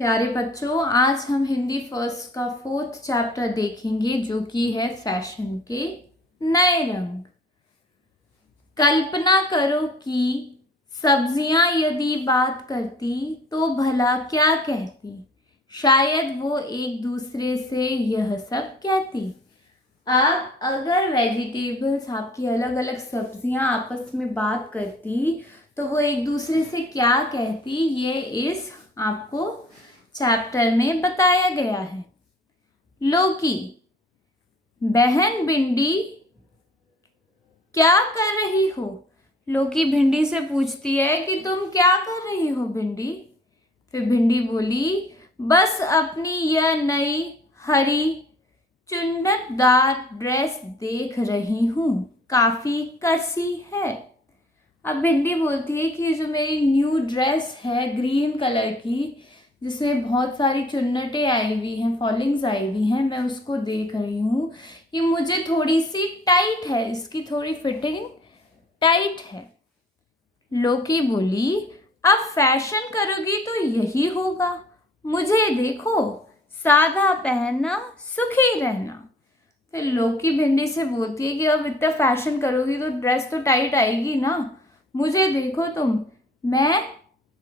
प्यारे बच्चों, आज हम हिंदी फर्स्ट का 4th चैप्टर देखेंगे जो कि है फैशन के नए रंग। कल्पना करो कि सब्जियां यदि बात करती तो भला क्या कहती। शायद वो एक दूसरे से यह सब कहती। आप अगर वेजिटेबल्स, आपकी अलग अलग सब्जियां आपस में बात करती तो वो एक दूसरे से क्या कहती, ये इस आपको चैप्टर में बताया गया है। लोकी, बहन भिंडी क्या कर रही हो? लोकी भिंडी से पूछती है कि तुम क्या कर रही हो भिंडी। फिर भिंडी बोली, बस अपनी यह नई हरी चुन्नटदार ड्रेस देख रही हूँ, काफी कसी है। अब भिंडी बोलती है कि ये जो मेरी न्यू ड्रेस है ग्रीन कलर की, जिसमें बहुत सारी चुन्नटें आई हुई हैं, फॉलिंग्स आई हुई हैं, मैं उसको देख रही हूँ। ये मुझे थोड़ी सी टाइट है, इसकी थोड़ी फिटिंग टाइट है। लोकी बोली, अब फैशन करोगी तो यही होगा। मुझे देखो, सादा पहनना, सुखी रहना। फिर लोकी भिंडी से बोलती है कि अब इतना फैशन करोगी तो ड्रेस तो टाइट आएगी ना। मुझे देखो तुम, मैं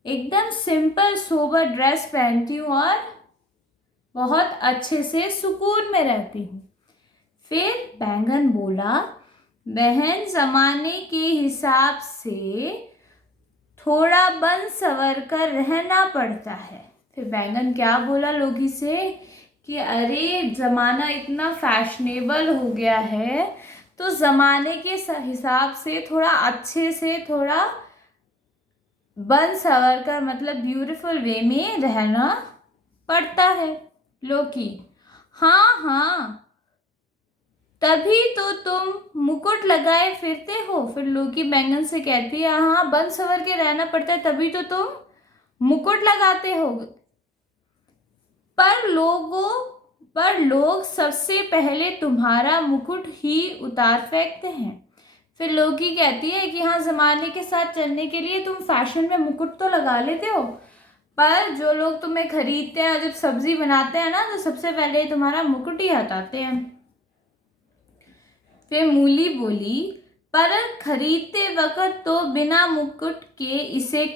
एकदम सिंपल सोबर ड्रेस पहनती हूँ और बहुत अच्छे से सुकून में रहती हूँ। फिर बैंगन बोला, बहन जमाने के हिसाब से थोड़ा बन सवर कर रहना पड़ता है। फिर बैंगन क्या बोला लोकी से कि अरे ज़माना इतना फैशनेबल हो गया है तो ज़माने के हिसाब से थोड़ा अच्छे से, थोड़ा बन सवर कर, मतलब ब्यूटीफुल वे में रहना पड़ता है। लोकी, हाँ हाँ, तभी तो तुम मुकुट लगाए फिरते हो। फिर लोकी बैंगन से कहती है, हाँ बन सवर के रहना पड़ता है तभी तो तुम मुकुट लगाते हो। पर लोग सबसे पहले तुम्हारा मुकुट ही उतार फेंकते हैं। फिर लोकी कहती है कि हाँ, जमाने के साथ चलने के लिए तुम फैशन में मुकुट तो लगा लेते हो, पर जो लोग तुम्हें खरीदते हैं, जब सब्जी बनाते हैं ना, तो सबसे पहले तुम्हारा मुकुट ही हटाते हैं। फिर मूली बोली, पर खरीदते वक्त तो बिना मुकुट के इसे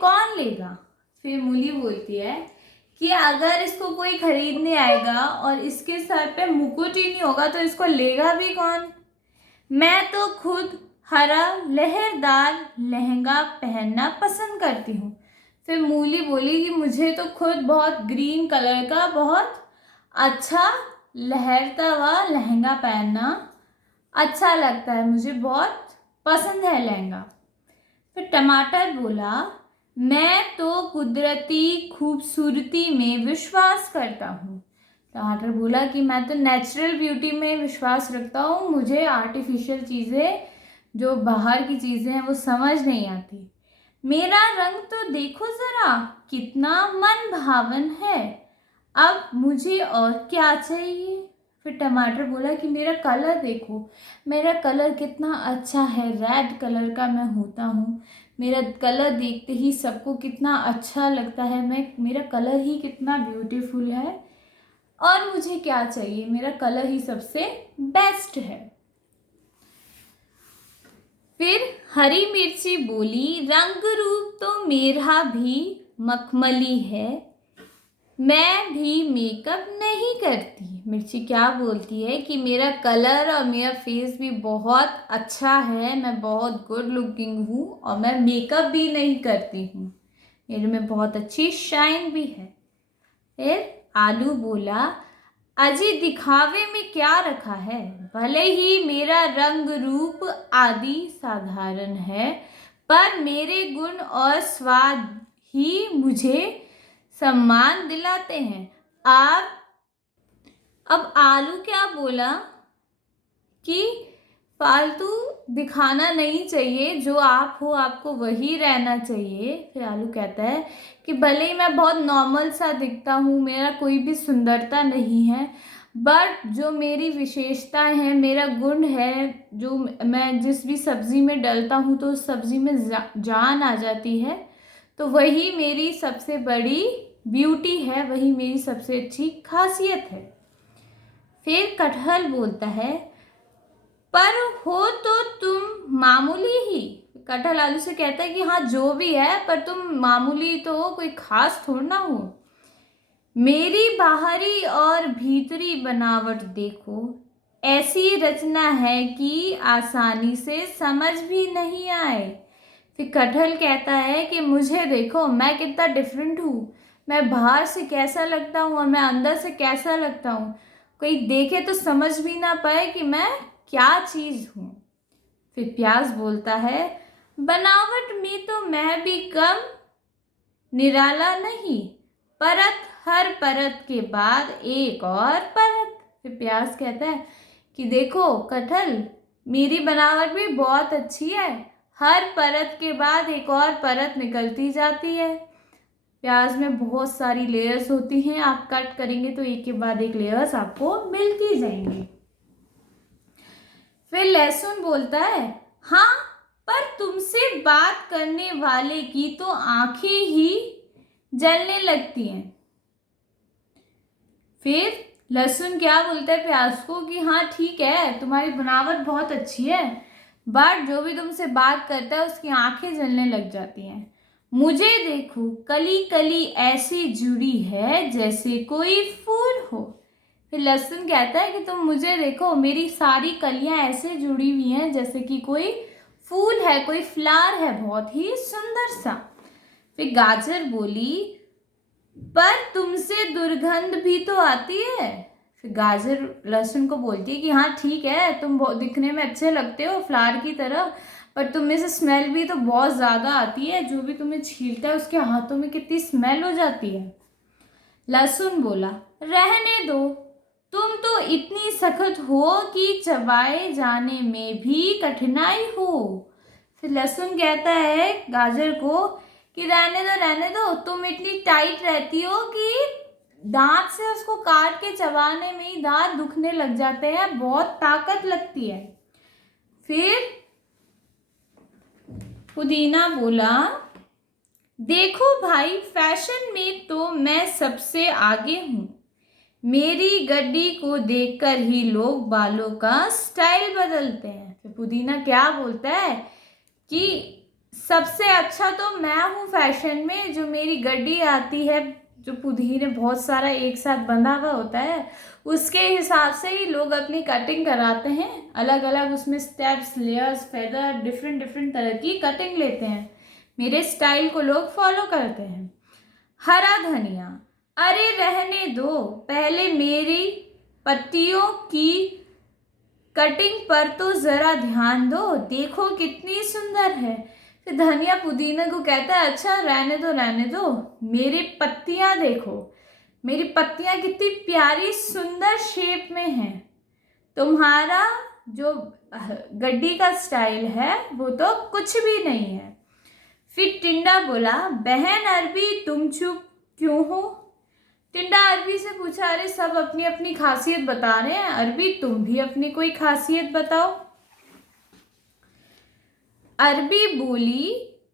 कौन लेगा। फिर मूली बोलती है कि अगर इसको कोई खरीदने आएगा और इसके सर पे मुकुट ही नहीं होगा तो इसको लेगा भी कौन। मैं तो खुद हरा लहरदार लहंगा पहनना पसंद करती हूँ। फिर मूली बोली कि मुझे तो खुद बहुत ग्रीन कलर का बहुत अच्छा लहरता हुआ लहंगा पहनना अच्छा लगता है, मुझे बहुत पसंद है लहंगा। फिर टमाटर बोला, मैं तो कुदरती खूबसूरती में विश्वास करता हूँ। टमाटर बोला कि मैं तो नेचुरल ब्यूटी में विश्वास रखता हूँ, मुझे आर्टिफिशियल चीज़ें, जो बाहर की चीज़ें हैं, वो समझ नहीं आती। मेरा रंग तो देखो ज़रा, कितना मन भावन है, अब मुझे और क्या चाहिए। फिर टमाटर बोला कि मेरा कलर देखो, मेरा कलर कितना अच्छा है, रेड कलर का मैं होता हूँ, मेरा कलर देखते ही सबको कितना अच्छा लगता है, मेरा कलर ही कितना ब्यूटीफुल है, और मुझे क्या चाहिए, मेरा कलर ही सबसे बेस्ट है। फिर हरी मिर्ची बोली, रंग रूप तो मेरा भी मखमली है, मैं भी मेकअप नहीं करती। मिर्ची क्या बोलती है कि मेरा कलर और मेरा फेस भी बहुत अच्छा है, मैं बहुत गुड लुकिंग हूँ और मैं मेकअप भी नहीं करती हूँ, मेरे में बहुत अच्छी शाइन भी है। फिर आलू बोला, अजी दिखावे में क्या रखा है, भले ही मेरा रंग रूप आदि साधारण है, पर मेरे गुण और स्वाद ही मुझे सम्मान दिलाते हैं। आप अब आलू क्या बोला कि फालतू दिखाना नहीं चाहिए, जो आप हो आपको वही रहना चाहिए। फिर आलू कहता है कि भले ही मैं बहुत नॉर्मल सा दिखता हूँ, मेरा कोई भी सुंदरता नहीं है, बट जो मेरी विशेषताएं हैं, मेरा गुण है, जो मैं जिस भी सब्ज़ी में डलता हूँ तो उस सब्ज़ी में जान आ जाती है, तो वही मेरी सबसे बड़ी ब्यूटी है, वही मेरी सबसे अच्छी खासियत है। फिर कटहल बोलता है, पर हो तो तुम मामूली ही। कटहल आलू से कहता है कि हाँ जो भी है, पर तुम मामूली तो हो, कोई खास थोड़ा ना हो। मेरी बाहरी और भीतरी बनावट देखो, ऐसी रचना है कि आसानी से समझ भी नहीं आए। फिर कटहल कहता है कि मुझे देखो, मैं कितना डिफरेंट हूँ, मैं बाहर से कैसा लगता हूँ और मैं अंदर से कैसा लगता हूँ, कोई देखे तो समझ भी ना पाए कि मैं क्या चीज़ हूँ। फिर प्याज बोलता है, बनावट में तो मैं भी कम निराला नहीं, परत हर परत के बाद एक और परत। फिर प्याज कहता है कि देखो कटहल, मेरी बनावट भी बहुत अच्छी है, हर परत के बाद एक और परत निकलती जाती है। प्याज में बहुत सारी लेयर्स होती हैं, आप कट करेंगे तो एक के बाद एक लेयर्स आपको मिलती जाएंगी। फिर लहसुन बोलता है, हाँ पर तुमसे बात करने वाले की तो आंखें ही जलने लगती हैं। फिर लहसुन क्या बोलता है प्याज को कि हाँ ठीक है, तुम्हारी बनावट बहुत अच्छी है, बट जो भी तुमसे बात करता है उसकी आंखें जलने लग जाती हैं। मुझे देखो, कली कली ऐसी जुड़ी है जैसे कोई फूल हो। फिर लहसुन कहता है कि तुम मुझे देखो, मेरी सारी कलियां ऐसे जुड़ी हुई हैं जैसे कि कोई फूल है, कोई फ्लावर है, बहुत ही सुंदर सा। फिर गाजर बोली, पर तुमसे दुर्गंध भी तो आती है। फिर गाजर लहसुन को बोलती है कि हाँ ठीक है, तुम बहुत दिखने में अच्छे लगते हो फ्लावर की तरह, पर तुम में से स्मेल भी तो बहुत ज़्यादा आती है, जो भी तुम्हें छीलता है उसके हाथों में कितनी स्मेल हो जाती है। लहसुन बोला, रहने दो, तुम तो इतनी सख्त हो कि चबाए जाने में भी कठिनाई हो। फिर लहसुन कहता है गाजर को कि रहने दो, तुम इतनी टाइट रहती हो कि दांत से उसको काट के चबाने में ही दांत दुखने लग जाते हैं, बहुत ताकत लगती है। फिर पुदीना बोला, देखो भाई, फैशन में तो मैं सबसे आगे हूँ, मेरी गड्डी को देखकर ही लोग बालों का स्टाइल बदलते हैं। फिर पुदीना क्या बोलता है कि सबसे अच्छा तो मैं हूँ फैशन में, जो मेरी गड्डी आती है, जो पुदीने बहुत सारा एक साथ बंधा हुआ होता है, उसके हिसाब से ही लोग अपनी कटिंग कराते हैं, अलग अलग उसमें steps, layers, feather, different different तरह की कटिंग लेते हैं, मेरे स्टाइल को लोग फॉलो करते हैं। हरा धनिया, अरे रहने दो, पहले मेरी पत्तियों की कटिंग पर तो जरा ध्यान दो, देखो कितनी सुंदर है। फिर धनिया पुदीना को कहता है, अच्छा रहने दो, मेरी पत्तियां देखो, मेरी पत्तियां कितनी प्यारी सुंदर शेप में हैं, तुम्हारा जो गड्डी का स्टाइल है वो तो कुछ भी नहीं है। फिर टिंडा बोला, बहन अरबी तुम चुप क्यों हो। टिंडा अरबी से पूछा, अरे सब अपनी अपनी खासियत बता रहे हैं, अरबी तुम भी अपनी कोई खासियत बताओ। अरबी बोली,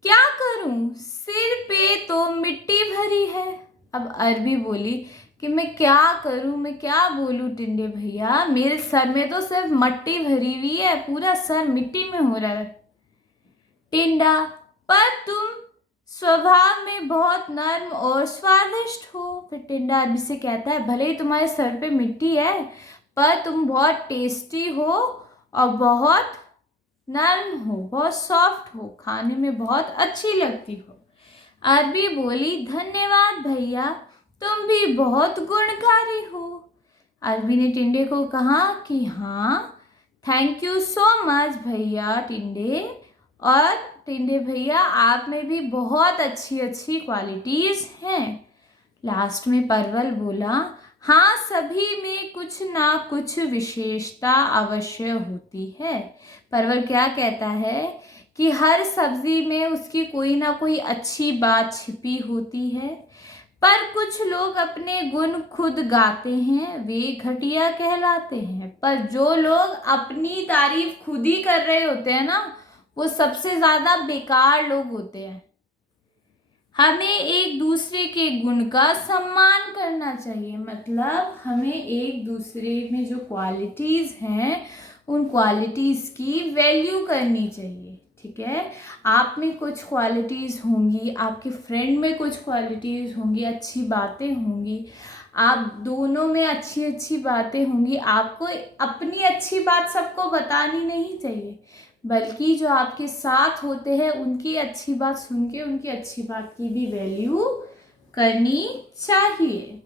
क्या करूं, सिर पे तो मिट्टी भरी है। अब अरबी बोली कि मैं क्या करूं, मैं क्या बोलूं टिंडे भैया, मेरे सर में तो सिर्फ मट्टी भरी हुई है, पूरा सर मिट्टी में हो रहा है। टिंडा, पर तुम स्वभाव में बहुत नर्म और स्वादिष्ट हो। फिर टिंडा अरबी से कहता है, भले ही तुम्हारे सर पे मिट्टी है, पर तुम बहुत टेस्टी हो और बहुत नर्म हो, बहुत सॉफ्ट हो, खाने में बहुत अच्छी लगती हो। अरबी बोली, धन्यवाद भैया, तुम भी बहुत गुणकारी हो। अरबी ने टिंडे को कहा कि हाँ, थैंक यू सो मच भैया टिंडे, और टिंडे भैया आप में भी बहुत अच्छी अच्छी क्वालिटीज़ हैं। लास्ट में परवल बोला, हाँ सभी में कुछ ना कुछ विशेषता अवश्य होती है। परवल क्या कहता है कि हर सब्जी में उसकी कोई ना कोई अच्छी बात छिपी होती है, पर कुछ लोग अपने गुण खुद गाते हैं, वे घटिया कहलाते हैं, पर जो लोग अपनी तारीफ खुद ही कर रहे होते हैं ना, वो सबसे ज़्यादा बेकार लोग होते हैं। हमें एक दूसरे के गुण का सम्मान करना चाहिए, मतलब हमें एक दूसरे में जो क्वालिटीज़ हैं उन क्वालिटीज़ की वैल्यू करनी चाहिए। ठीक है, आप में कुछ क्वालिटीज़ होंगी, आपके फ्रेंड में कुछ क्वालिटीज़ होंगी, अच्छी बातें होंगी, आप दोनों में अच्छी अच्छी बातें होंगी। आपको अपनी अच्छी बात सबको बतानी नहीं चाहिए, बल्कि जो आपके साथ होते हैं उनकी अच्छी बात सुन के उनकी अच्छी बात की भी वैल्यू करनी चाहिए।